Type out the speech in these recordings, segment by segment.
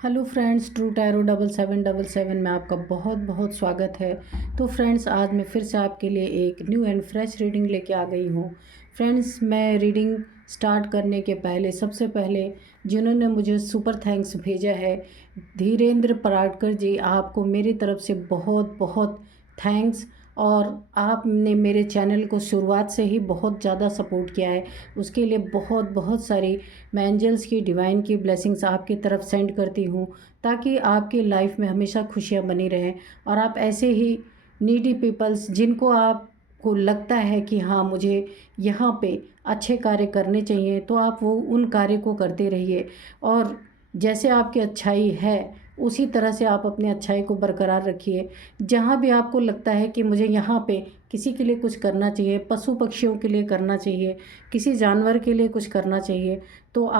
Hello friends, true tarot 7777 में आपका बहुत बहुत स्वागत है। तो फ्रेंड्स, आज मैं फिर से आपके लिए एक न्यू एंड फ्रेश रीडिंग लेके आ गई हूँ। फ्रेंड्स, मैं रीडिंग स्टार्ट करने के पहले सबसे पहले जिन्होंने मुझे सुपर थैंक्स भेजा है, धीरेन्द्र पराडकर जी, आपको मेरी तरफ से बहुत बहुत थैंक्स। और आपने मेरे चैनल को शुरुआत से ही बहुत ज़्यादा सपोर्ट किया है, उसके लिए बहुत बहुत सारी मैं एंजल्स की डिवाइन की ब्लेसिंग्स आपकी तरफ सेंड करती हूँ, ताकि आपकी लाइफ में हमेशा खुशियाँ बनी रहें। और आप ऐसे ही नीडी पीपल्स, जिनको आपको लगता है कि हाँ, मुझे यहाँ पे अच्छे कार्य करने चाहिए, तो आप वो उन कार्य को करते रहिए। और जैसे आपकी अच्छाई है उसी तरह से आप अपनी अच्छाई को बरकरार रखिए। जहाँ भी आपको लगता है कि मुझे यहाँ पे किसी के लिए कुछ करना चाहिए, पशु पक्षियों के लिए करना चाहिए, किसी जानवर के लिए कुछ करना चाहिए, तो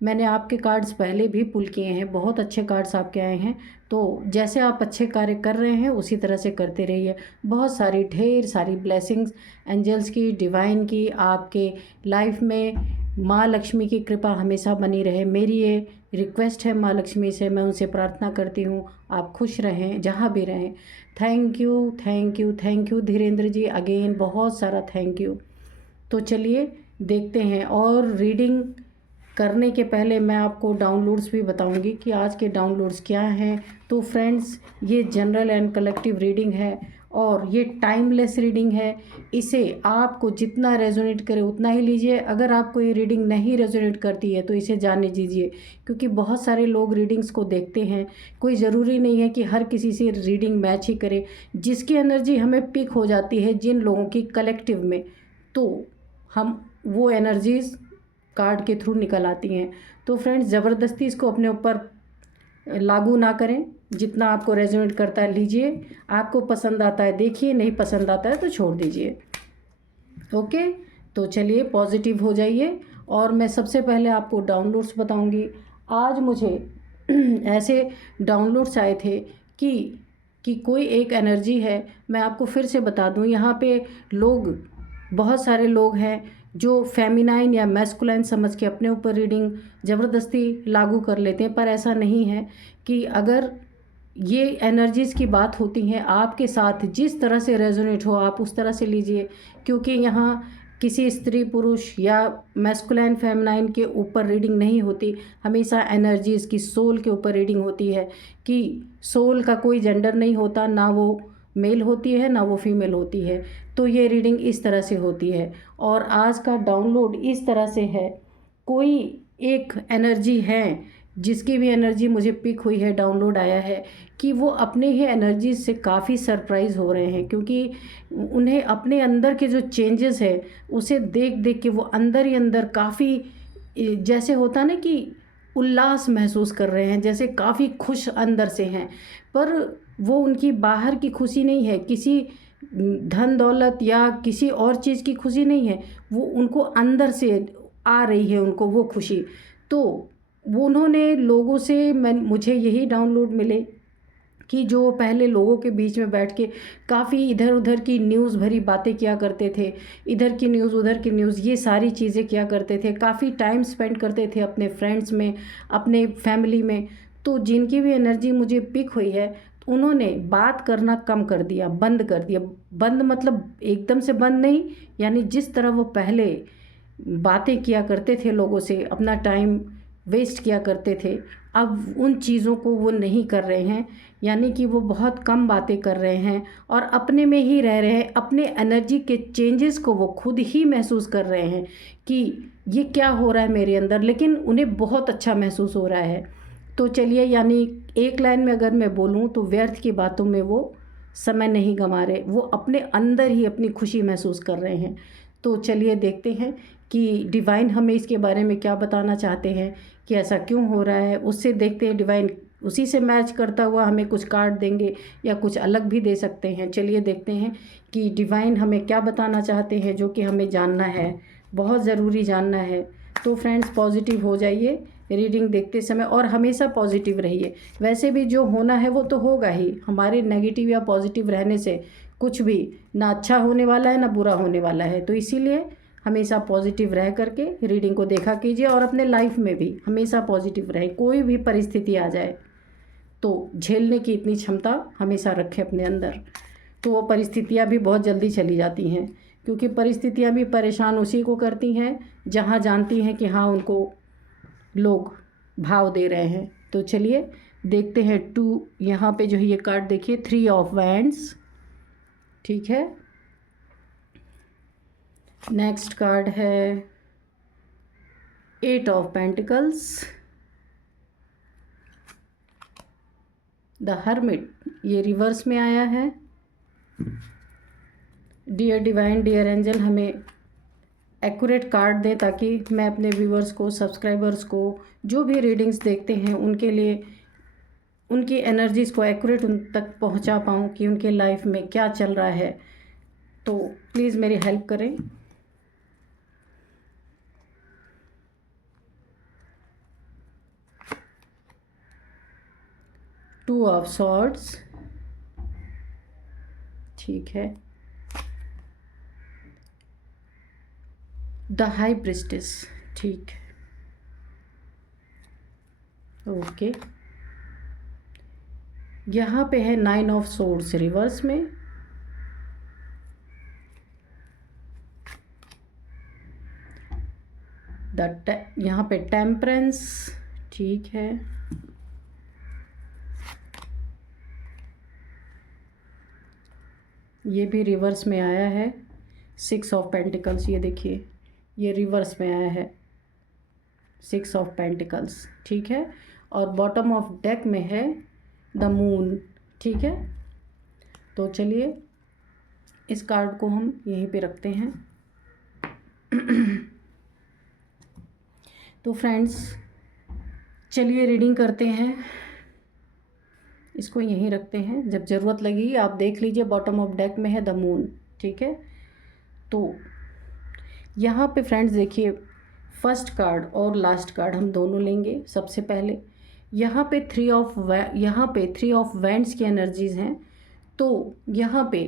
मैंने आपके कार्ड्स पहले भी पुल किए हैं, बहुत अच्छे कार्ड्स आपके आए हैं। तो जैसे आप अच्छे कार्य कर रहे हैं उसी तरह से करते रहिए। बहुत सारी ढेर सारी ब्लेसिंग्स एंजल्स की, डिवाइन की आपके लाइफ में। माँ लक्ष्मी की कृपा हमेशा बनी रहे, मेरी ये रिक्वेस्ट है माँ लक्ष्मी से, मैं उनसे प्रार्थना करती हूँ आप खुश रहें जहाँ भी रहें। Thank you thank you thank you Dhirendra ji, again बहुत सारा थैंक यू। तो चलिए देखते हैं। और रीडिंग करने के पहले मैं आपको डाउनलोड्स भी बताऊंगी कि आज के डाउनलोड्स क्या हैं। तो फ्रेंड्स, ये जनरल एंड कलेक्टिव रीडिंग है और ये टाइमलेस रीडिंग है। इसे आपको जितना रेजोनेट करे उतना ही लीजिए। अगर आपको ये रीडिंग नहीं रेजोनेट करती है तो इसे जाने दीजिए, क्योंकि बहुत सारे लोग रीडिंग्स को देखते हैं। कोई ज़रूरी नहीं है कि हर किसी से रीडिंग मैच ही करे। जिसकी एनर्जी हमें पिक हो जाती है, जिन लोगों की कलेक्टिव में, तो हम वो एनर्जीज़ कार्ड के थ्रू निकल आती हैं। तो फ्रेंड्स, ज़बरदस्ती इसको अपने ऊपर लागू ना करें। जितना आपको रेजोनेट करता है लीजिए, आपको पसंद आता है देखिए, नहीं पसंद आता है तो छोड़ दीजिए। ओके, तो चलिए पॉजिटिव हो जाइए। और मैं सबसे पहले आपको डाउनलोड्स बताऊंगी। आज मुझे ऐसे डाउनलोड्स आए थे कि कोई एक एनर्जी है। मैं आपको फिर से बता दूं, यहाँ पे लोग, बहुत सारे लोग हैं जो फेमिनाइन या मैस्कुलाइन समझ के अपने ऊपर रीडिंग ज़बरदस्ती लागू कर लेते हैं, पर ऐसा नहीं है। कि अगर ये एनर्जीज़ की बात होती हैं, आपके साथ जिस तरह से रेजोनेट हो आप उस तरह से लीजिए। क्योंकि यहाँ किसी स्त्री पुरुष या मैस्कुलाइन फेमिनाइन के ऊपर रीडिंग नहीं होती, हमेशा एनर्जीज़ की सोल के ऊपर रीडिंग होती है। कि सोल का कोई जेंडर नहीं होता, ना वो मेल होती है ना वो फीमेल होती है। तो ये रीडिंग इस तरह से होती है। और आज का डाउनलोड इस तरह से है, कोई एक एनर्जी है जिसकी भी एनर्जी मुझे पिक हुई है, डाउनलोड आया है कि वो अपने ही एनर्जी से काफ़ी सरप्राइज़ हो रहे हैं, क्योंकि उन्हें अपने अंदर के जो चेंजेस है उसे देख देख के वो अंदर ही अंदर काफ़ी, जैसे होता ना कि उल्लास महसूस कर रहे हैं, जैसे काफ़ी खुश अंदर से हैं। पर वो उनकी बाहर की खुशी नहीं है, किसी धन दौलत या किसी और चीज़ की खुशी नहीं है, वो उनको अंदर से आ रही है, उनको वो खुशी। तो वो उन्होंने लोगों से, मुझे यही डाउनलोड मिले कि जो पहले लोगों के बीच में बैठ के काफ़ी इधर उधर की न्यूज़ भरी बातें किया करते थे, इधर की न्यूज़ उधर की न्यूज़, ये सारी चीज़ें किया करते थे, काफ़ी टाइम स्पेंड करते थे अपने फ्रेंड्स में, अपने फैमिली में। तो जिनकी भी एनर्जी मुझे पिक हुई है, उन्होंने बात करना कम कर दिया, बंद कर दिया। बंद मतलब एकदम से बंद नहीं, यानी जिस तरह वो पहले बातें किया करते थे, लोगों से अपना टाइम वेस्ट किया करते थे, अब उन चीज़ों को वो नहीं कर रहे हैं। यानी कि वो बहुत कम बातें कर रहे हैं और अपने में ही रह रहे हैं। अपने एनर्जी के चेंजेस को वो खुद ही महसूस कर रहे हैं कि ये क्या हो रहा है मेरे अंदर, लेकिन उन्हें बहुत अच्छा महसूस हो रहा है। तो चलिए, यानी एक लाइन में अगर मैं बोलूँ तो व्यर्थ की बातों में वो समय नहीं गंवा रहे, वो अपने अंदर ही अपनी खुशी महसूस कर रहे हैं। तो चलिए देखते हैं कि डिवाइन हमें इसके बारे में क्या बताना चाहते हैं, कि ऐसा क्यों हो रहा है। उससे देखते हैं डिवाइन उसी से मैच करता हुआ हमें कुछ कार्ड देंगे या कुछ अलग भी दे सकते हैं। चलिए देखते हैं कि डिवाइन हमें क्या बताना चाहते हैं, जो कि हमें जानना है, बहुत ज़रूरी जानना है। तो फ्रेंड्स, पॉजिटिव हो जाइए रीडिंग देखते समय और हमेशा पॉजिटिव रहिए। वैसे भी जो होना है वो तो होगा ही, हमारे नेगेटिव या पॉजिटिव रहने से कुछ भी ना अच्छा होने वाला है ना बुरा होने वाला है। तो इसीलिए हमेशा पॉजिटिव रह करके रीडिंग को देखा कीजिए और अपने लाइफ में भी हमेशा पॉजिटिव रहे। कोई भी परिस्थिति आ जाए तो झेलने की इतनी क्षमता हमेशा रखें अपने अंदर, तो वो परिस्थितियाँ भी बहुत जल्दी चली जाती हैं, क्योंकि परिस्थितियाँ भी परेशान उसी को करती हैं जहाँ जानती हैं कि हाँ उनको लोग भाव दे रहे हैं। तो चलिए देखते हैं 2, यहाँ पे जो है ये कार्ड देखिए 3 ऑफ वैंड्स, ठीक है। नेक्स्ट कार्ड है 8 ऑफ पेंटिकल्स, द हर्मिट, ये रिवर्स में आया है। डियर डिवाइन, डियर एंजल, हमें एक्यूरेट कार्ड दें ताकि मैं अपने व्यूवर्स को, सब्सक्राइबर्स को, जो भी रीडिंग्स देखते हैं उनके लिए उनकी एनर्जीज़ को एक्यूरेट उन तक पहुंचा पाऊं कि उनके लाइफ में क्या चल रहा है। तो प्लीज़ मेरी हेल्प करें। टू ऑफ सॉर्ड्स, ठीक है। द हाई प्रिस्टेस, ठीक, ओके। यहाँ पे है 9 ऑफ सोर्ड्स रिवर्स में, यहाँ पे टेम्परेंस, ठीक है। ये भी रिवर्स में आया है 6 ऑफ पेंटिकल्स, ये देखिए ये रिवर्स में आया है 6 ऑफ पेंटिकल्स, ठीक है। और बॉटम ऑफ डेक में है द मून, ठीक है। तो चलिए इस कार्ड को हम यहीं पे रखते हैं। तो फ्रेंड्स चलिए रीडिंग करते हैं, इसको यहीं रखते हैं, जब ज़रूरत लगी आप देख लीजिए। बॉटम ऑफ डेक में है द मून, ठीक है। तो यहाँ पे फ्रेंड्स देखिए फर्स्ट कार्ड और लास्ट कार्ड हम दोनों लेंगे। सबसे पहले यहाँ पे 3 ऑफ वैंड्स की एनर्जीज़ हैं। तो यहाँ पे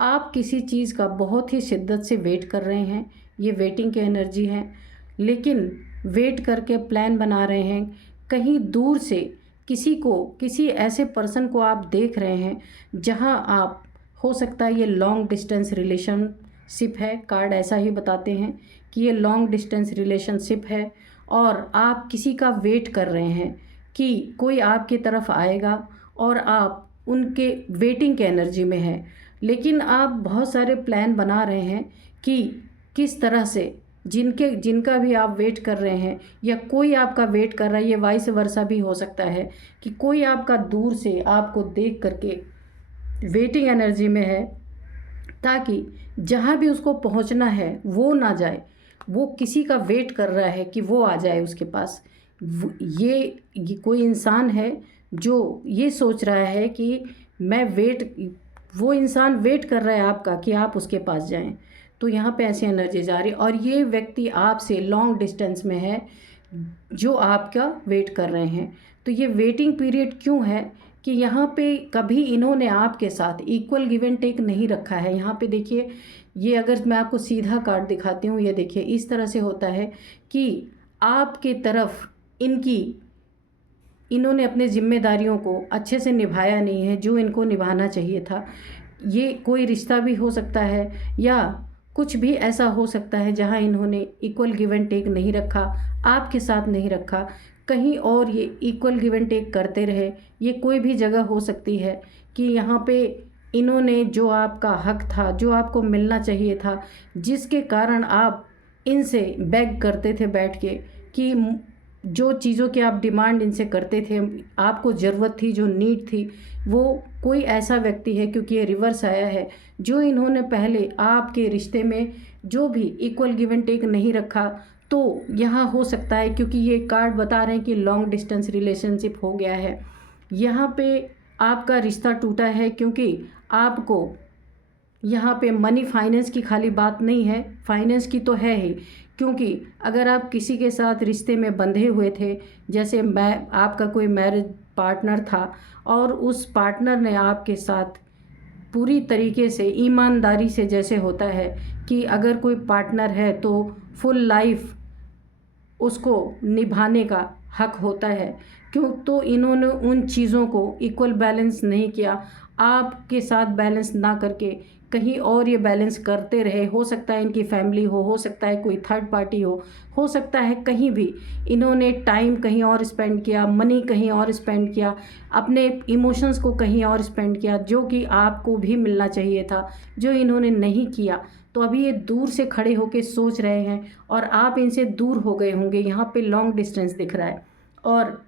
आप किसी चीज़ का बहुत ही शिद्दत से वेट कर रहे हैं, ये वेटिंग की एनर्जी है। लेकिन वेट करके प्लान बना रहे हैं, कहीं दूर से किसी ऐसे पर्सन को आप देख रहे हैं जहां आप, हो सकता है ये लॉन्ग डिस्टेंस रिलेशनशिप है, कार्ड ऐसा ही बताते हैं कि ये लॉन्ग डिस्टेंस रिलेशनशिप है और आप किसी का वेट कर रहे हैं कि कोई आपकी तरफ आएगा और आप उनके वेटिंग के एनर्जी में हैं। लेकिन आप बहुत सारे प्लान बना रहे हैं कि किस तरह से जिनका भी आप वेट कर रहे हैं या कोई आपका वेट कर रहा है, ये वाइस वर्सा भी हो सकता है कि कोई आपका दूर से आपको देख करके वेटिंग एनर्जी में है, ताकि जहाँ भी उसको पहुँचना है वो ना जाए, वो किसी का वेट कर रहा है कि वो आ जाए उसके पास। ये कोई इंसान है जो ये सोच रहा है कि वो इंसान वेट कर रहा है आपका कि आप उसके पास जाएं। तो यहाँ पे ऐसी एनर्जीज आ रही, और ये व्यक्ति आपसे लॉन्ग डिस्टेंस में है जो आपका वेट कर रहे हैं। तो ये वेटिंग पीरियड क्यों है कि यहाँ पे कभी इन्होंने आपके साथ इक्वल गिव एंड टेक नहीं रखा है। यहाँ पे देखिए, ये अगर मैं आपको सीधा कार्ड दिखाती हूँ, ये देखिए इस तरह से होता है कि आपके तरफ इन्होंने अपने जिम्मेदारियों को अच्छे से निभाया नहीं है जो इनको निभाना चाहिए था। ये कोई रिश्ता भी हो सकता है या कुछ भी ऐसा हो सकता है जहां इन्होंने इक्वल गिव एंड टेक नहीं रखा, आपके साथ नहीं रखा, कहीं और ये इक्वल गिव एंड टेक करते रहे। ये कोई भी जगह हो सकती है कि यहाँ पे इन्होंने जो आपका हक था, जो आपको मिलना चाहिए था, जिसके कारण आप इनसे बेग करते थे बैठ के कि जो चीज़ों की आप डिमांड इनसे करते थे, आपको ज़रूरत थी, जो नीड थी, वो कोई ऐसा व्यक्ति है, क्योंकि ये रिवर्स आया है, जो इन्होंने पहले आपके रिश्ते में जो भी इक्वल गिव एंड टेक नहीं रखा। तो यहाँ हो सकता है, क्योंकि ये कार्ड बता रहे हैं कि लॉन्ग डिस्टेंस रिलेशनशिप हो गया है, यहाँ पे आपका रिश्ता टूटा है, क्योंकि आपको यहाँ पे मनी फाइनेंस की खाली बात नहीं है, फाइनेंस की तो है ही। क्योंकि अगर आप किसी के साथ रिश्ते में बंधे हुए थे, जैसे आपका कोई मैरिज पार्टनर था और उस पार्टनर ने आपके साथ पूरी तरीके से ईमानदारी से, जैसे होता है कि अगर कोई पार्टनर है तो फुल लाइफ उसको निभाने का हक होता है। क्यों? तो इन्होंने उन चीज़ों को इक्वल बैलेंस नहीं किया, आपके साथ बैलेंस ना करके कहीं और ये बैलेंस करते रहे। हो सकता है इनकी फैमिली हो सकता है कोई थर्ड पार्टी हो सकता है कहीं भी इन्होंने टाइम कहीं और स्पेंड किया, मनी कहीं और स्पेंड किया, अपने इमोशंस को कहीं और स्पेंड किया, जो कि आपको भी मिलना चाहिए था, जो इन्होंने नहीं किया। तो अभी ये दूर से खड़े होके सोच रहे हैं और आप इनसे दूर हो गए होंगे। यहाँ पे लॉन्ग डिस्टेंस दिख रहा है और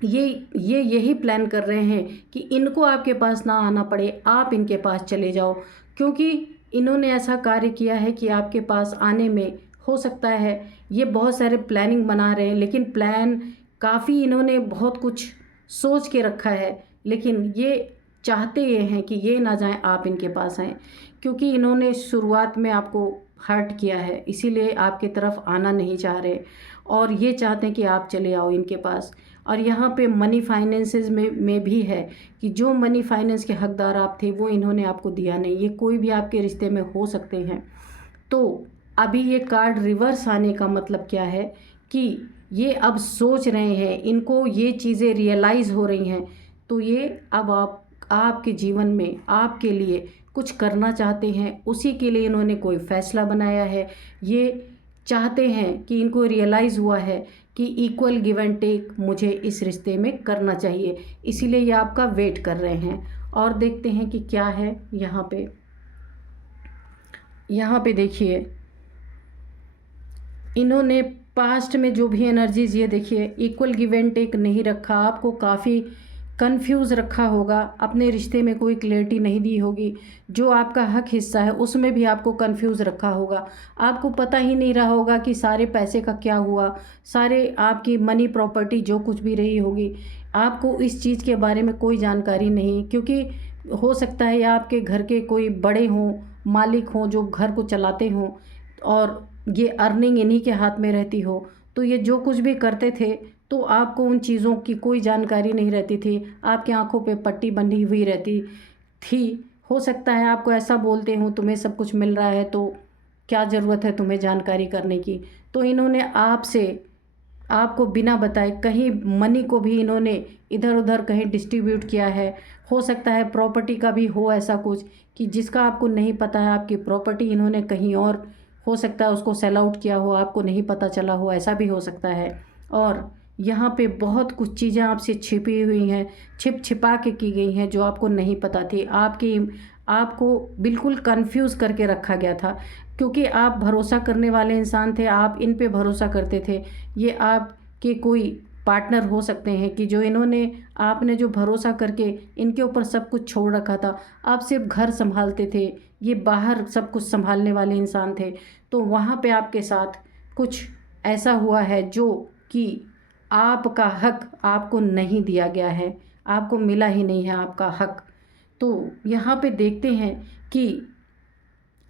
ये यही प्लान कर रहे हैं कि इनको आपके पास ना आना पड़े, आप इनके पास चले जाओ। क्योंकि इन्होंने ऐसा कार्य किया है कि आपके पास आने में हो सकता है ये बहुत सारे प्लानिंग बना रहे हैं, लेकिन प्लान काफ़ी इन्होंने बहुत कुछ सोच के रखा है, लेकिन ये चाहते ये हैं कि ये ना जाएं आप इनके पास आएँ। क्योंकि इन्होंने शुरुआत में आपको हर्ट किया है, इसीलिए आपकी तरफ आना नहीं चाह रहे और ये चाहते हैं कि आप चले आओ इनके पास। और यहाँ पे मनी फाइनेंसेस में भी है कि जो मनी फाइनेंस के हकदार आप थे वो इन्होंने आपको दिया नहीं। ये कोई भी आपके रिश्ते में हो सकते हैं। तो अभी ये कार्ड रिवर्स आने का मतलब क्या है कि ये अब सोच रहे हैं, इनको ये चीज़ें रियलाइज़ हो रही हैं, तो ये अब आपके जीवन में आपके लिए कुछ करना चाहते हैं। उसी के लिए इन्होंने कोई फ़ैसला बनाया है। ये चाहते हैं कि इनको रियलाइज़ हुआ है कि इक्वल गिव एंड टेक मुझे इस रिश्ते में करना चाहिए, इसीलिए ये आपका वेट कर रहे हैं। और देखते हैं कि क्या है यहाँ पे देखिए, इन्होंने पास्ट में जो भी एनर्जीज़, ये देखिए इक्वल गिव एंड टेक नहीं रखा, आपको काफ़ी कंफ्यूज रखा होगा, अपने रिश्ते में कोई क्लैरिटी नहीं दी होगी, जो आपका हक हिस्सा है उसमें भी आपको कंफ्यूज रखा होगा। आपको पता ही नहीं रहा होगा कि सारे पैसे का क्या हुआ, सारे आपकी मनी प्रॉपर्टी जो कुछ भी रही होगी, आपको इस चीज़ के बारे में कोई जानकारी नहीं। क्योंकि हो सकता है या आपके घर के कोई बड़े हों, मालिक हों, जो घर को चलाते हों और ये अर्निंग इन्हीं के हाथ में रहती हो, तो ये जो कुछ भी करते थे तो आपको उन चीज़ों की कोई जानकारी नहीं रहती थी, आपकी आंखों पे पट्टी बंधी हुई रहती थी। हो सकता है आपको ऐसा बोलते हो, तुम्हें सब कुछ मिल रहा है तो क्या ज़रूरत है तुम्हें जानकारी करने की। तो इन्होंने आपको बिना बताए कहीं मनी को भी इन्होंने इधर उधर कहीं डिस्ट्रीब्यूट किया है। हो सकता है प्रॉपर्टी का भी हो ऐसा कुछ कि जिसका आपको नहीं पता है, आपकी प्रॉपर्टी इन्होंने कहीं और हो सकता है उसको सेल आउट किया हो, आपको नहीं पता चला हो, ऐसा भी हो सकता है। और यहाँ पे बहुत कुछ चीज़ें आपसे छिपी हुई हैं, छिपा के की गई हैं, जो आपको नहीं पता थी। आपको बिल्कुल कंफ्यूज करके रखा गया था, क्योंकि आप भरोसा करने वाले इंसान थे, आप इन पे भरोसा करते थे। ये आपके कोई पार्टनर हो सकते हैं कि जो आपने जो भरोसा करके इनके ऊपर सब कुछ छोड़ रखा था। आप सिर्फ घर संभालते थे, ये बाहर सब कुछ संभालने वाले इंसान थे। तो वहाँ पे आपके साथ कुछ ऐसा हुआ है जो कि आपका हक आपको नहीं दिया गया है, आपको मिला ही नहीं है आपका हक। तो यहाँ पे देखते हैं कि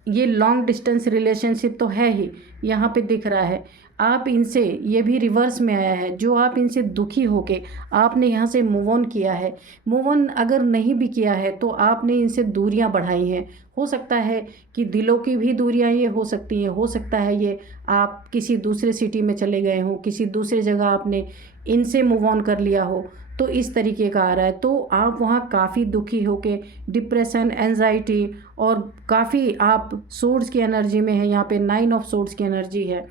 ये लॉन्ग डिस्टेंस रिलेशनशिप तो है ही, यहाँ पे दिख रहा है आप इनसे, ये भी रिवर्स में आया है, जो आप इनसे दुखी होके आपने यहाँ से मूव ऑन किया है। मूव ऑन अगर नहीं भी किया है तो आपने इनसे दूरियाँ बढ़ाई हैं। हो सकता है कि दिलों की भी दूरियाँ ये हो सकती हैं, हो सकता है ये आप किसी दूसरे सिटी में चले गए हों, किसी दूसरे जगह आपने इनसे मूव ऑन कर लिया हो, तो इस तरीके का आ रहा है। तो आप वहाँ काफ़ी दुखी होके डिप्रेशन, एंजाइटी और काफ़ी आप सोर्स की एनर्जी में है। यहाँ पे 9 ऑफ सोर्स की एनर्जी है।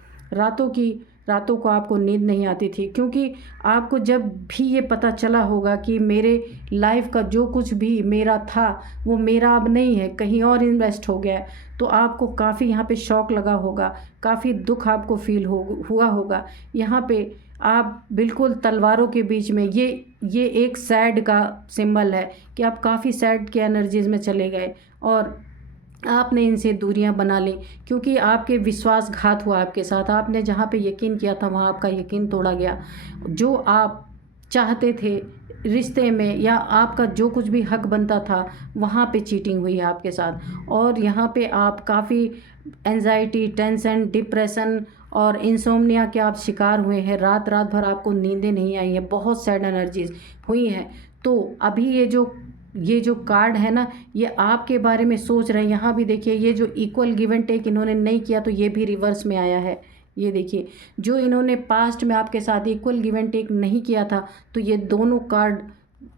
रातों को आपको नींद नहीं आती थी, क्योंकि आपको जब भी ये पता चला होगा कि मेरे लाइफ का जो कुछ भी मेरा था वो मेरा अब नहीं है, कहीं और इन्वेस्ट हो गया है, तो आपको काफ़ी यहाँ पे शॉक लगा होगा, काफ़ी दुख आपको फील हुआ होगा। यहाँ पे आप बिल्कुल तलवारों के बीच में, ये एक सैड का सिंबल है कि आप काफ़ी सैड के एनर्जीज में चले गए और आपने इनसे दूरियां बना ली, क्योंकि आपके विश्वासघात हुआ आपके साथ। आपने जहाँ पे यकीन किया था वहाँ आपका यकीन तोड़ा गया। जो आप चाहते थे रिश्ते में या आपका जो कुछ भी हक बनता था, वहाँ पे चीटिंग हुई है आपके साथ। और यहाँ पे आप काफ़ी एंजाइटी, टेंशन, डिप्रेशन और इंसोम्निया के आप शिकार हुए हैं। रात भर आपको नींदें नहीं आई हैं, बहुत सैड एनर्जीज हुई हैं। तो अभी ये जो ये जो कार्ड है ना, ये आपके बारे में सोच रहे हैं। यहाँ भी देखिए, ये जो इक्वल गिव एंड टेक इन्होंने नहीं किया तो ये भी रिवर्स में आया है। ये देखिए, जो इन्होंने पास्ट में आपके साथ इक्वल गिव एंड टेक नहीं किया था तो ये दोनों कार्ड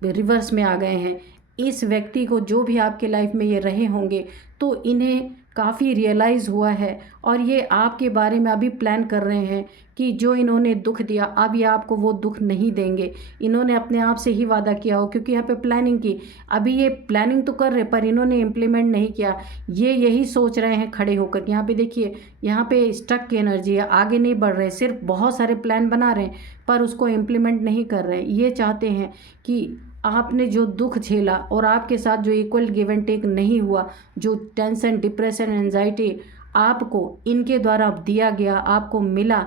रिवर्स में आ गए हैं। इस व्यक्ति को, जो भी आपके लाइफ में ये रहे होंगे, तो इन्हें काफ़ी रियलाइज़ हुआ है और ये आपके बारे में अभी प्लान कर रहे हैं कि जो इन्होंने दुख दिया, अब ये आपको वो दुख नहीं देंगे। इन्होंने अपने आप से ही वादा किया हो, क्योंकि यहाँ पे प्लानिंग की, अभी ये प्लानिंग तो कर रहे पर इन्होंने इम्प्लीमेंट नहीं किया। ये यही सोच रहे हैं खड़े होकर। यहाँ पे देखिए, यहाँ पे स्टक की एनर्जी है, आगे नहीं बढ़ रहे, सिर्फ बहुत सारे प्लान बना रहे हैं पर उसको इम्प्लीमेंट नहीं कर रहे हैं। ये चाहते हैं कि आपने जो दुख झेला और आपके साथ जो इक्वल गिव एंड टेक नहीं हुआ, जो टेंशन, डिप्रेशन, एंजाइटी आपको इनके द्वारा दिया गया, आपको मिला,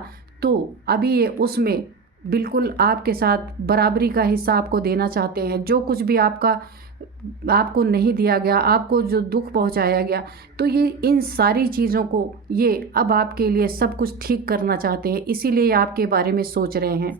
तो अभी ये उसमें बिल्कुल आपके साथ बराबरी का हिस्सा आपको देना चाहते हैं। जो कुछ भी आपको नहीं दिया गया, आपको जो दुख पहुंचाया गया, तो ये इन सारी चीज़ों को ये अब आपके लिए सब कुछ ठीक करना चाहते हैं, इसीलिए ये आपके बारे में सोच रहे हैं।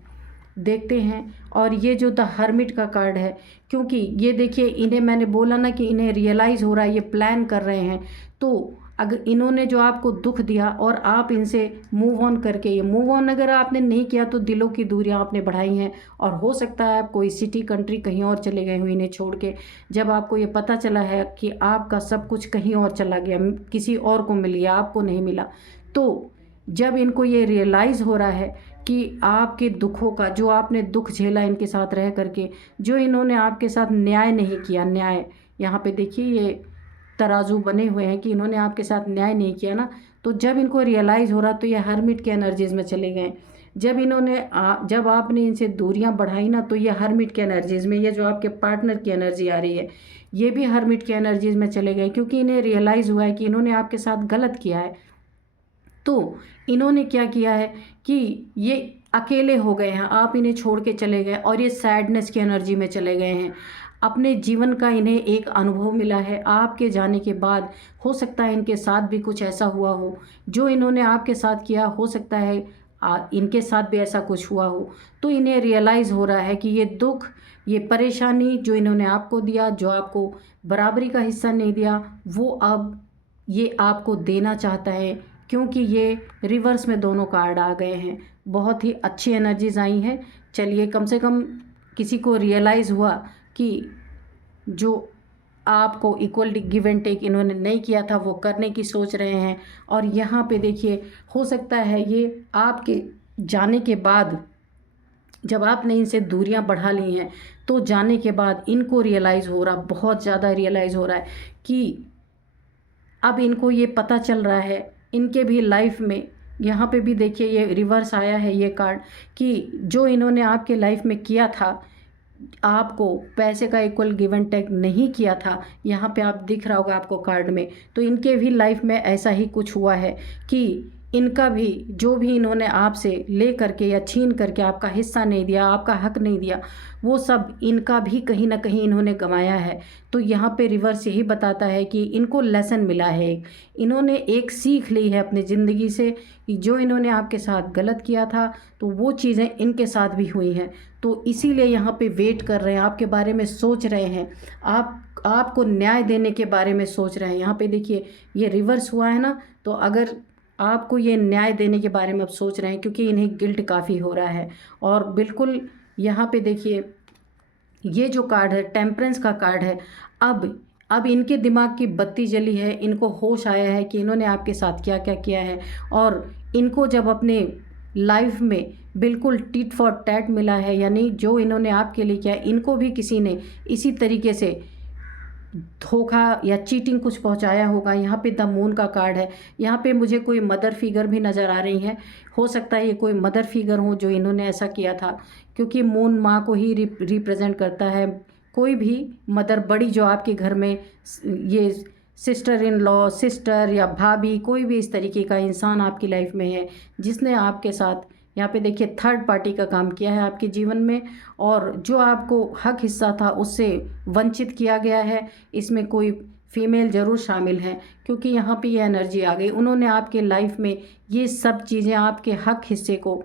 देखते हैं। और ये जो द हर्मिट का कार्ड है, क्योंकि ये देखिए, इन्हें मैंने बोला ना कि इन्हें रियलाइज़ हो रहा है, ये प्लान कर रहे हैं। तो अगर इन्होंने जो आपको दुख दिया और आप इनसे मूव ऑन करके, ये मूव ऑन अगर आपने नहीं किया तो दिलों की दूरियां आपने बढ़ाई हैं और हो सकता है आप कोई सिटी, कंट्री कहीं और चले गए हो इन्हें छोड़ के। जब आपको ये पता चला है कि आपका सब कुछ कहीं और चला गया, किसी और को मिल गया, आपको नहीं मिला, तो जब इनको ये रियलाइज़ हो रहा है कि आपके दुखों का, जो आपने दुख झेला इनके साथ रह करके, जो इन्होंने आपके साथ न्याय नहीं किया, न्याय, यहाँ पे देखिए ये तराजू बने हुए हैं कि इन्होंने आपके साथ न्याय नहीं किया ना, तो जब इनको रियलाइज़ हो रहा तो ये हर्मिट के एनर्जीज़ में चले गए। जब आपने इनसे दूरियां बढ़ाई ना, तो ये हर्मिट के एनर्जीज़ में, ये जो आपके पार्टनर की एनर्जी आ रही है, ये भी हर्मिट के एनर्जीज़ में चले गए, क्योंकि इन्हें रियलाइज़ हुआ है कि इन्होंने आपके साथ गलत किया है। तो इन्होंने क्या किया है कि ये अकेले हो गए हैं, आप इन्हें छोड़ के चले गए और ये सैडनेस की एनर्जी में चले गए हैं। अपने जीवन का इन्हें एक अनुभव मिला है, आपके जाने के बाद हो सकता है इनके साथ भी कुछ ऐसा हुआ हो, जो इन्होंने आपके साथ किया, हो सकता है इनके साथ भी ऐसा कुछ हुआ हो। तो इन्हें रियलाइज़ हो रहा है कि ये दुख, ये परेशानी जो इन्होंने आपको दिया, जो आपको बराबरी का हिस्सा नहीं दिया, वो अब ये आपको देना चाहता है, क्योंकि ये रिवर्स में दोनों कार्ड आ गए हैं। बहुत ही अच्छी एनर्जीज आई हैं। चलिए, कम से कम किसी को रियलाइज़ हुआ कि जो आपको इक्वल गिव एंड टेक इन्होंने नहीं किया था वो करने की सोच रहे हैं। और यहाँ पे देखिए, हो सकता है ये आपके जाने के बाद, जब आपने इनसे दूरियां बढ़ा ली हैं, तो जाने के बाद इनको रियलाइज़ हो रहा, बहुत ज़्यादा रियलाइज़ हो रहा है कि अब इनको ये पता चल रहा है इनके भी लाइफ में। यहाँ पे भी देखिए, ये रिवर्स आया है ये कार्ड, कि जो इन्होंने आपके लाइफ में किया था, आपको पैसे का इक्वल गिव एंड टेक नहीं किया था, यहाँ पे आप दिख रहा होगा आपको कार्ड में, तो इनके भी लाइफ में ऐसा ही कुछ हुआ है कि इनका भी, जो भी इन्होंने आपसे ले करके या छीन करके आपका हिस्सा नहीं दिया, आपका हक नहीं दिया, वो सब इनका भी कहीं ना कहीं इन्होंने गंवाया है। तो यहाँ पे रिवर्स यही बताता है कि इनको लेसन मिला है, इन्होंने एक सीख ली है अपनी ज़िंदगी से कि जो इन्होंने आपके साथ गलत किया था तो वो चीज़ें इनके साथ भी हुई हैं। तो इसीलिए यहाँ पे वेट कर रहे हैं, आपके बारे में सोच रहे हैं, आपको न्याय देने के बारे में सोच रहे हैं। यहाँ पे देखिए, ये रिवर्स हुआ है ना, तो अगर आपको ये न्याय देने के बारे में अब सोच रहे हैं, क्योंकि इन्हें गिल्ट काफ़ी हो रहा है। और बिल्कुल यहाँ पे देखिए, ये जो कार्ड है, टेम्परेंस का कार्ड है, अब इनके दिमाग की बत्ती जली है, इनको होश आया है कि इन्होंने आपके साथ क्या क्या किया है। और इनको जब अपने लाइफ में बिल्कुल टिट फॉर टैट मिला है, यानी जो इन्होंने आपके लिए किया, इनको भी किसी ने इसी तरीके से धोखा या चीटिंग कुछ पहुंचाया होगा। यहाँ पे द मून का कार्ड है, यहाँ पे मुझे कोई मदर फिगर भी नज़र आ रही है। हो सकता है ये कोई मदर फिगर हो जो इन्होंने ऐसा किया था, क्योंकि मून माँ को ही रिप्रेजेंट करता है। कोई भी मदर, बड़ी, जो आपके घर में, ये सिस्टर इन लॉ, सिस्टर या भाभी, कोई भी इस तरीके का इंसान आपकी लाइफ में है जिसने आपके साथ, यहाँ पे देखिए, थर्ड पार्टी का काम किया है आपके जीवन में, और जो आपको हक हिस्सा था उससे वंचित किया गया है। इसमें कोई फीमेल ज़रूर शामिल है, क्योंकि यहाँ पे ये एनर्जी आ गई। उन्होंने आपके लाइफ में ये सब चीज़ें, आपके हक हिस्से को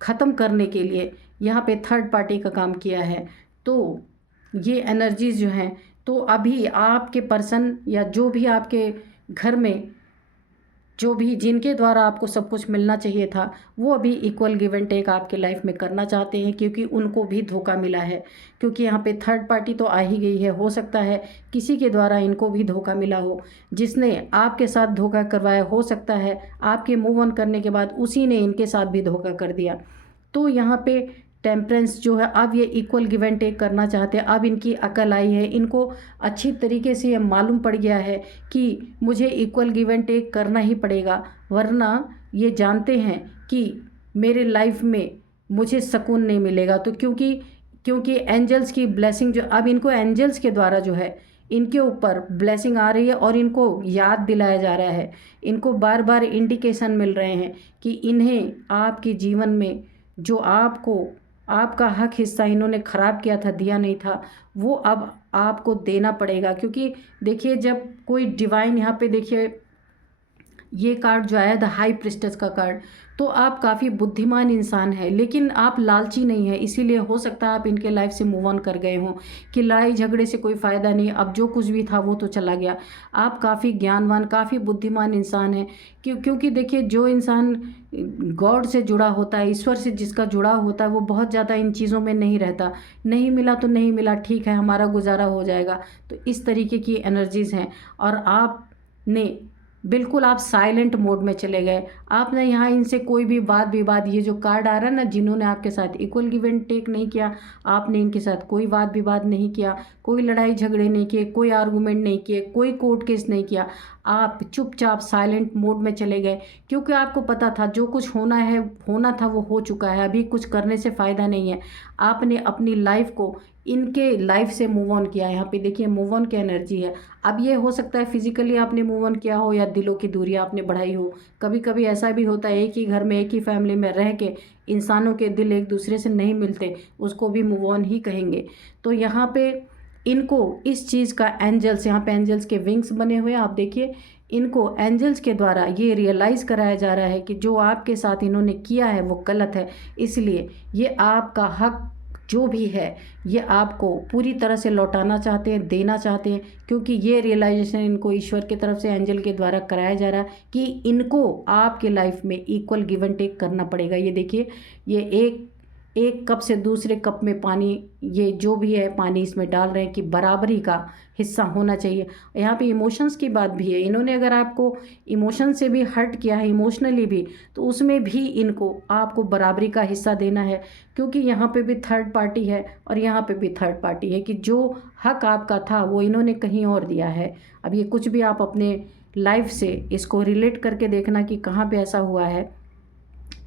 ख़त्म करने के लिए यहाँ पे थर्ड पार्टी का काम किया है। तो ये एनर्जीज़ जो हैं, तो अभी आपके पर्सन या जो भी आपके घर में जो भी जिनके द्वारा आपको सब कुछ मिलना चाहिए था, वो अभी इक्वल गिव एंड टेक आपके लाइफ में करना चाहते हैं, क्योंकि उनको भी धोखा मिला है। क्योंकि यहाँ पे थर्ड पार्टी तो आ ही गई है, हो सकता है किसी के द्वारा इनको भी धोखा मिला हो, जिसने आपके साथ धोखा करवाया। हो सकता है आपके मूव ऑन करने के बाद उसी ने इनके साथ भी धोखा कर दिया। तो यहाँ पे टेम्परेंस जो है, अब ये इक्वल गिव एंड टेक करना चाहते हैं। अब इनकी अकल आई है, इनको अच्छी तरीके से ये मालूम पड़ गया है कि मुझे इक्वल गिव एंड टेक करना ही पड़ेगा, वरना ये जानते हैं कि मेरे लाइफ में मुझे सुकून नहीं मिलेगा। तो क्योंकि एंजल्स की ब्लेसिंग जो अब इनको एंजल्स के द्वारा जो है इनके ऊपर ब्लेसिंग आ रही है, और इनको याद दिलाया जा रहा है, इनको बार बार इंडिकेशन मिल रहे हैं कि इन्हें आपके जीवन में जो आपका हक हिस्सा इन्होंने ख़राब किया था, दिया नहीं था, वो अब आपको देना पड़ेगा। क्योंकि देखिए, जब कोई डिवाइन, यहाँ पे देखिए ये कार्ड जो आया द हाई प्रिस्टेस का कार्ड, तो आप काफ़ी बुद्धिमान इंसान हैं, लेकिन आप लालची नहीं है। इसीलिए हो सकता है आप इनके लाइफ से मूव ऑन कर गए हों कि लड़ाई झगड़े से कोई फ़ायदा नहीं, अब जो कुछ भी था वो तो चला गया। आप काफ़ी ज्ञानवान, काफ़ी बुद्धिमान इंसान हैं। क्योंकि देखिए, जो इंसान गॉड से जुड़ा होता है, ईश्वर से जिसका जुड़ा होता है, वो बहुत ज़्यादा इन चीज़ों में नहीं रहता। नहीं मिला तो नहीं मिला, ठीक है, हमारा गुजारा हो जाएगा। तो इस तरीके की एनर्जीज़ हैं, और आपने बिल्कुल आप साइलेंट मोड में चले गए। आपने यहाँ इनसे कोई भी वाद विवाद, ये जो कार्ड आ रहा है ना, जिन्होंने आपके साथ इक्वल गिव एंड टेक नहीं किया, आपने इनके साथ कोई वाद विवाद नहीं किया, कोई लड़ाई झगड़े नहीं किए, कोई आर्गूमेंट नहीं किए, कोई कोर्ट केस नहीं किया। आप चुपचाप साइलेंट मोड में चले गए, क्योंकि आपको पता था जो कुछ होना था वो हो चुका है, अभी कुछ करने से फ़ायदा नहीं है। आपने अपनी लाइफ को इनके लाइफ से मूव ऑन किया। यहाँ पे देखिए मूव ऑन की एनर्जी है। अब ये हो सकता है फिजिकली आपने मूव ऑन किया हो, या दिलों की दूरी आपने बढ़ाई हो। कभी कभी ऐसा भी होता है, एक ही घर में एक ही फैमिली में रह के इंसानों के दिल एक दूसरे से नहीं मिलते, उसको भी मूव ऑन ही कहेंगे। तो यहाँ पे इनको इस चीज़ का एंजल्स, यहाँ पे एंजल्स के विंग्स बने हुए हैं, आप देखिए, इनको एंजल्स के द्वारा ये रियलाइज़ कराया जा रहा है कि जो आपके साथ इन्होंने किया है वो गलत है। इसलिए ये आपका हक जो भी है ये आपको पूरी तरह से लौटाना चाहते हैं, देना चाहते हैं, क्योंकि ये रियलाइजेशन इनको ईश्वर की तरफ से एंजल के द्वारा कराया जा रहा है कि इनको आपके लाइफ में इक्वल गिव एंड टेक करना पड़ेगा। ये देखिए, ये एक कप से दूसरे कप में पानी, ये जो भी है पानी इसमें डाल रहे हैं कि बराबरी का हिस्सा होना चाहिए। यहाँ पे इमोशंस की बात भी है, इन्होंने अगर आपको इमोशन से भी हर्ट किया है, इमोशनली भी, तो उसमें भी इनको आपको बराबरी का हिस्सा देना है। क्योंकि यहाँ पे भी थर्ड पार्टी है और यहाँ पे भी थर्ड पार्टी है, कि जो हक आपका था वो इन्होंने कहीं और दिया है। अब ये कुछ भी आप अपने लाइफ से इसको रिलेट करके देखना कि कहाँ पे ऐसा हुआ है।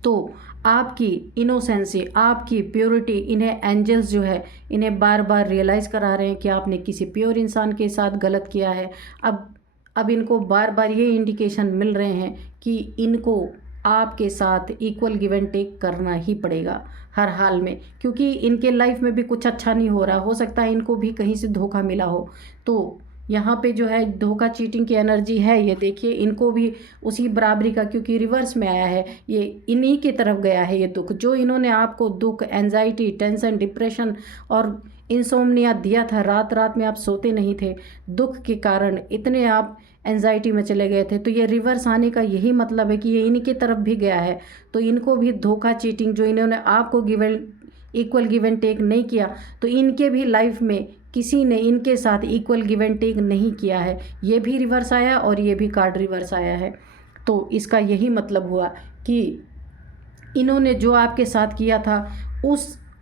तो आपकी इनोसेंसी, आपकी प्योरिटी, इन्हें एंजल्स जो है इन्हें बार बार रियलाइज़ करा रहे हैं कि आपने किसी प्योर इंसान के साथ गलत किया है। अब इनको बार बार ये इंडिकेशन मिल रहे हैं कि इनको आपके साथ इक्वल गिव एंड टेक करना ही पड़ेगा हर हाल में, क्योंकि इनके लाइफ में भी कुछ अच्छा नहीं हो रहा। हो सकता है इनको भी कहीं से धोखा मिला हो। तो यहाँ पे जो है धोखा, चीटिंग की एनर्जी है, ये देखिए इनको भी उसी बराबरी का, क्योंकि रिवर्स में आया है, ये इन्हीं की तरफ गया है ये दुख। जो इन्होंने आपको दुख, एंजाइटी, टेंशन, डिप्रेशन और इंसोम्निया दिया था, रात रात में आप सोते नहीं थे, दुख के कारण इतने आप एंजाइटी में चले गए थे, तो ये रिवर्स आने का यही मतलब है कि ये इनकी तरफ भी गया है। तो इनको भी धोखा, चीटिंग, जो इन्होंने आपको इक्वल गिव एंड टेक नहीं किया, तो इनके भी लाइफ में किसी ने इनके साथ इक्वल गिव एंड टेक नहीं किया है। ये भी रिवर्स आया और ये भी कार्ड रिवर्स आया है। तो इसका यही मतलब हुआ कि इन्होंने जो आपके साथ किया था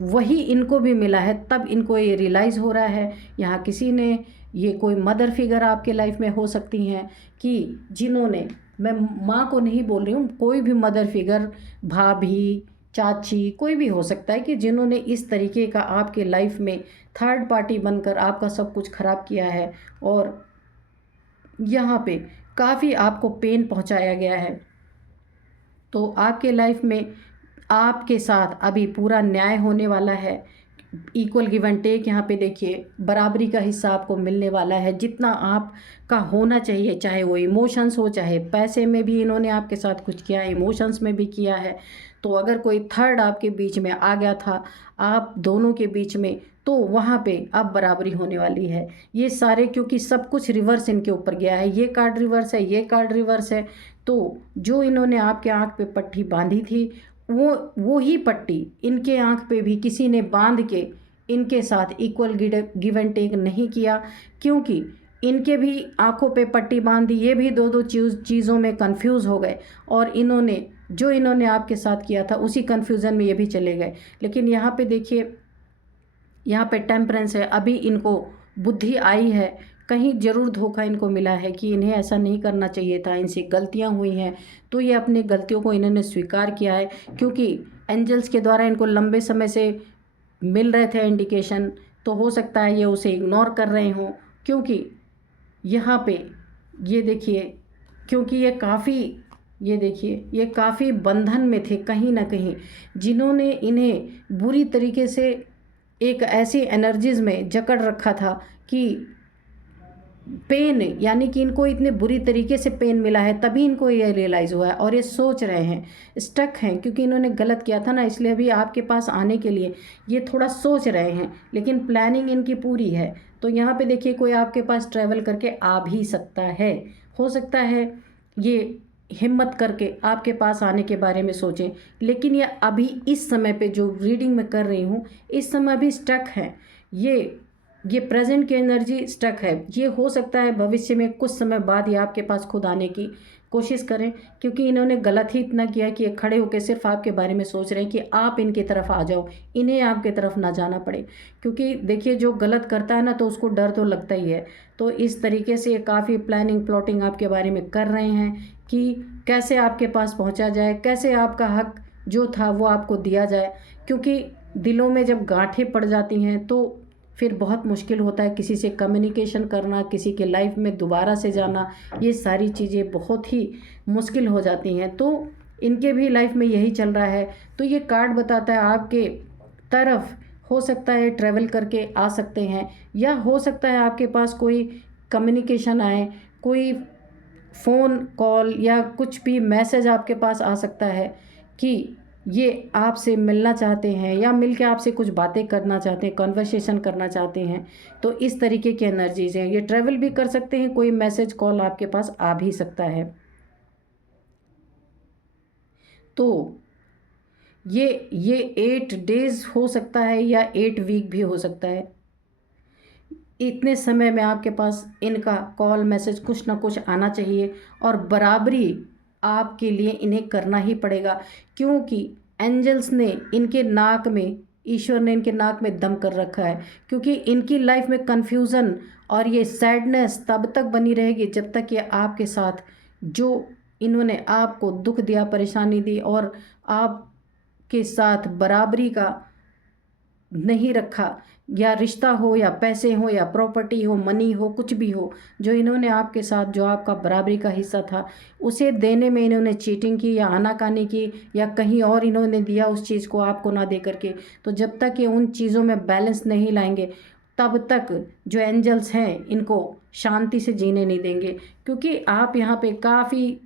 वही इनको भी मिला है, तब इनको ये रियलाइज़ हो रहा है। यहाँ किसी ने, ये कोई मदर फिगर आपके लाइफ में हो सकती हैं कि जिन्होंने, मैं माँ को नहीं बोल रही हूँ, कोई भी मदर फिगर, भाभी, चाची, कोई भी हो सकता है कि जिन्होंने इस तरीके का आपके लाइफ में थर्ड पार्टी बनकर आपका सब कुछ ख़राब किया है, और यहाँ पे काफ़ी आपको पेन पहुँचाया गया है। तो आपके लाइफ में आपके साथ अभी पूरा न्याय होने वाला है। इक्वल गिव एंड टेक, यहाँ पे देखिए बराबरी का हिस्सा आपको मिलने वाला है, जितना आपका होना चाहिए, चाहे वो इमोशंस हो, चाहे पैसे में भी इन्होंने आपके साथ कुछ किया है, इमोशंस में भी किया है। तो तो अगर कोई थर्ड आपके बीच में आ गया था आप दोनों के बीच में, तो वहाँ पे अब बराबरी होने वाली है। ये सारे क्योंकि सब कुछ रिवर्स इनके ऊपर गया है, ये कार्ड रिवर्स है, ये कार्ड रिवर्स है, तो जो इन्होंने आपके आँख पे पट्टी बांधी थी वो ही पट्टी इनके आँख पे भी किसी ने बांध के इनके साथ इक्वल गिव एंड टेक नहीं किया, क्योंकि इनके भी आंखों पे पट्टी बांध दी, ये भी दो दो चीज़ों में कंफ्यूज हो गए और इन्होंने आपके साथ किया था उसी कंफ्यूजन में ये भी चले गए। लेकिन यहाँ पे देखिए, यहाँ पे टेम्परेंस है, अभी इनको बुद्धि आई है, कहीं ज़रूर धोखा इनको मिला है कि इन्हें ऐसा नहीं करना चाहिए था, इनसे गलतियाँ हुई हैं, तो ये अपनी गलतियों को इन्होंने स्वीकार किया है। क्योंकि एंजल्स के द्वारा इनको लंबे समय से मिल रहे थे इंडिकेशन, तो हो सकता है ये उसे इग्नोर कर रहे हों, क्योंकि यहाँ पे ये देखिए, क्योंकि ये देखिए ये काफ़ी बंधन में थे कहीं ना कहीं, जिन्होंने इन्हें बुरी तरीके से एक ऐसी एनर्जीज़ में जकड़ रखा था कि पेन, यानी कि इनको इतने बुरी तरीके से पेन मिला है, तभी इनको ये रियलाइज़ हुआ है और ये सोच रहे हैं, स्टक हैं, क्योंकि इन्होंने गलत किया था ना, इसलिए अभी आपके पास आने के लिए ये थोड़ा सोच रहे हैं, लेकिन प्लानिंग इनकी पूरी है। तो यहाँ पे देखिए कोई आपके पास ट्रैवल करके आ भी सकता है, हो सकता है ये हिम्मत करके आपके पास आने के बारे में सोचें, लेकिन ये अभी इस समय पे जो रीडिंग मैं कर रही हूँ इस समय अभी स्टक है, ये प्रेजेंट की एनर्जी स्टक है। ये हो सकता है भविष्य में कुछ समय बाद ये आपके पास खुद आने की कोशिश करें, क्योंकि इन्होंने गलत ही इतना किया कि ये खड़े होकर सिर्फ आपके बारे में सोच रहे हैं कि आप इनकी तरफ आ जाओ, इन्हें आपके तरफ ना जाना पड़े। क्योंकि देखिए जो गलत करता है ना तो उसको डर तो लगता ही है, तो इस तरीके से ये काफ़ी प्लानिंग प्लॉटिंग आपके बारे में कर रहे हैं कि कैसे आपके पास पहुंचा जाए, कैसे आपका हक जो था वो आपको दिया जाए। क्योंकि दिलों में जब गांठें पड़ जाती हैं तो फिर बहुत मुश्किल होता है किसी से कम्युनिकेशन करना, किसी के लाइफ में दोबारा से जाना, ये सारी चीज़ें बहुत ही मुश्किल हो जाती हैं। तो इनके भी लाइफ में यही चल रहा है। तो ये कार्ड बताता है आपके तरफ हो सकता है ट्रैवल करके आ सकते हैं, या हो सकता है आपके पास कोई कम्युनिकेशन आए, कोई फ़ोन कॉल या कुछ भी मैसेज आपके पास आ सकता है कि ये आपसे मिलना चाहते हैं या मिलके आपसे कुछ बातें करना चाहते हैं, कन्वर्सेशन करना चाहते हैं। तो इस तरीके की एनर्जीज़ हैं, ये ट्रैवल भी कर सकते हैं, कोई मैसेज कॉल आपके पास आ भी सकता है। तो ये 8 डेज़ हो सकता है या 8 वीक भी हो सकता है। इतने समय में आपके पास इनका कॉल मैसेज कुछ ना कुछ आना चाहिए और बराबरी आपके लिए इन्हें करना ही पड़ेगा, क्योंकि एंजल्स ने इनके नाक में, ईश्वर ने इनके नाक में दम कर रखा है। क्योंकि इनकी लाइफ में कन्फ्यूज़न और ये सैडनेस तब तक बनी रहेगी जब तक ये आपके साथ, जो इन्होंने आपको दुख दिया, परेशानी दी और आपके साथ बराबरी का नहीं रखा, या रिश्ता हो या पैसे हो या प्रॉपर्टी हो, मनी हो, कुछ भी हो, जो इन्होंने आपके साथ, जो आपका बराबरी का हिस्सा था उसे देने में इन्होंने चीटिंग की या आनाकानी की या कहीं और इन्होंने दिया उस चीज़ को आपको ना दे करके, तो जब तक ये उन चीज़ों में बैलेंस नहीं लाएंगे तब तक जो एंजल्स हैं इनको शांति से जीने नहीं देंगे। क्योंकि आप यहाँ पे काफ़ी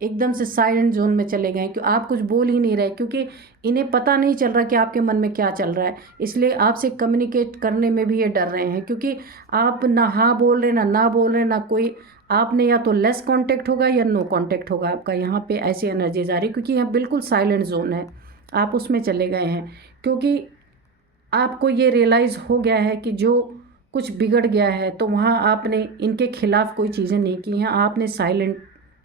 एकदम से साइलेंट जोन में चले गए, कि आप कुछ बोल ही नहीं रहे, क्योंकि इन्हें पता नहीं चल रहा कि आपके मन में क्या चल रहा है, इसलिए आपसे कम्युनिकेट करने में भी ये डर रहे हैं। क्योंकि आप ना हाँ बोल रहे ना बोल रहे, ना कोई आपने, या तो लेस कांटेक्ट होगा या नो कांटेक्ट होगा आपका। यहाँ पे ऐसी एनर्जीज आ रही, क्योंकि यहाँ बिल्कुल साइलेंट जोन है, आप उसमें चले गए हैं। क्योंकि आपको ये रियलाइज़ हो गया है कि जो कुछ बिगड़ गया है, तो वहाँ आपने इनके खिलाफ़ कोई चीज़ें नहीं की हैं, आपने साइलेंट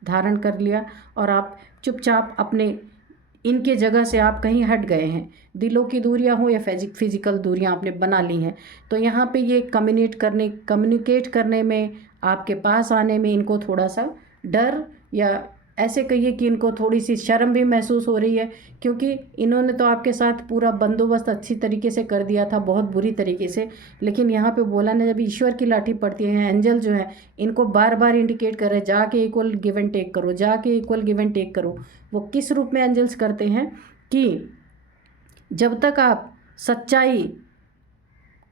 धारण कर लिया और आप चुपचाप अपने इनके जगह से आप कहीं हट गए हैं। दिलों की दूरियां हो या फिजिकल दूरियां आपने बना ली हैं। तो यहाँ पे ये कम्युनिकेट करने में, आपके पास आने में इनको थोड़ा सा डर, या ऐसे कहिए कि इनको थोड़ी सी शर्म भी महसूस हो रही है, क्योंकि इन्होंने तो आपके साथ पूरा बंदोबस्त अच्छी तरीके से कर दिया था, बहुत बुरी तरीके से। लेकिन यहाँ पे बोला ना, जब ईश्वर की लाठी पड़ती है, एंजल जो है इनको बार बार इंडिकेट कर रहे हैं, जाके इक्वल गिव एंड टेक करो, जाके इक्वल गिव एंड टेक करो। वो किस रूप में एंजल्स करते हैं कि जब तक आप सच्चाई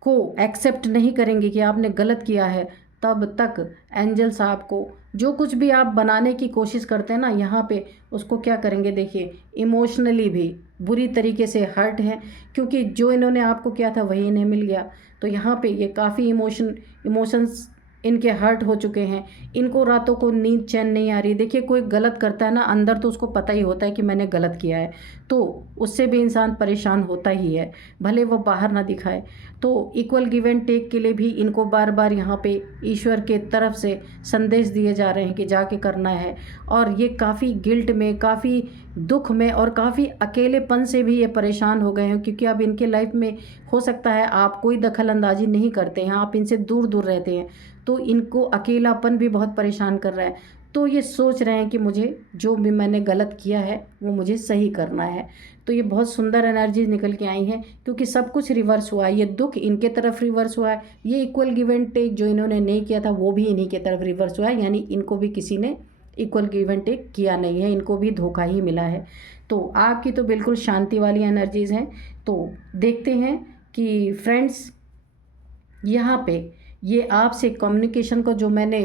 को एक्सेप्ट नहीं करेंगे कि आपने गलत किया है, तब तक एंजल्स आपको जो कुछ भी आप बनाने की कोशिश करते हैं ना, यहाँ पे उसको क्या करेंगे, देखिए इमोशनली भी बुरी तरीके से हर्ट हैं, क्योंकि जो इन्होंने आपको किया था वही इन्हें मिल गया। तो यहाँ पे ये काफ़ी इमोशंस इनके हर्ट हो चुके हैं। इनको रातों को नींद चैन नहीं आ रही। देखिए, कोई गलत करता है ना, अंदर तो उसको पता ही होता है कि मैंने गलत किया है, तो उससे भी इंसान परेशान होता ही है, भले वो बाहर ना दिखाए। तो इक्वल गिव एंड टेक के लिए भी इनको बार बार यहाँ पे ईश्वर के तरफ से संदेश दिए जा रहे हैं कि जाके करना है। और ये काफ़ी गिल्ट में, काफ़ी दुख में और काफ़ी अकेलेपन से भी ये परेशान हो गए हैं, क्योंकि अब इनके लाइफ में हो सकता है आप कोई दखल अंदाजी नहीं करते हैं, आप इनसे दूर दूर रहते हैं, तो इनको अकेलापन भी बहुत परेशान कर रहा है। तो ये सोच रहे हैं कि मुझे जो भी मैंने गलत किया है वो मुझे सही करना है। तो ये बहुत सुंदर एनर्जी निकल के आई हैं, क्योंकि सब कुछ रिवर्स हुआ है। ये दुख इनके तरफ रिवर्स हुआ है, ये इक्वल गिव एंड टेक जो इन्होंने नहीं किया था वो भी इन्हीं के तरफ रिवर्स हुआ है, यानी इनको भी किसी ने इक्वल गिव एंड टेक किया नहीं है, इनको भी धोखा ही मिला है। तो आपकी तो बिल्कुल शांति वाली एनर्जीज़ हैं। तो देखते हैं कि फ्रेंड्स यहाँ पे ये आपसे कम्युनिकेशन को जो मैंने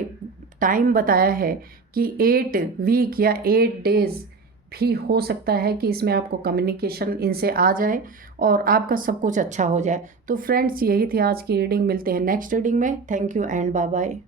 टाइम बताया है कि 8 वीक या 8 डेज़ भी हो सकता है कि इसमें आपको कम्युनिकेशन इनसे आ जाए और आपका सब कुछ अच्छा हो जाए। तो फ्रेंड्स, यही थी आज की रीडिंग। मिलते हैं नेक्स्ट रीडिंग में। Thank you and bye bye.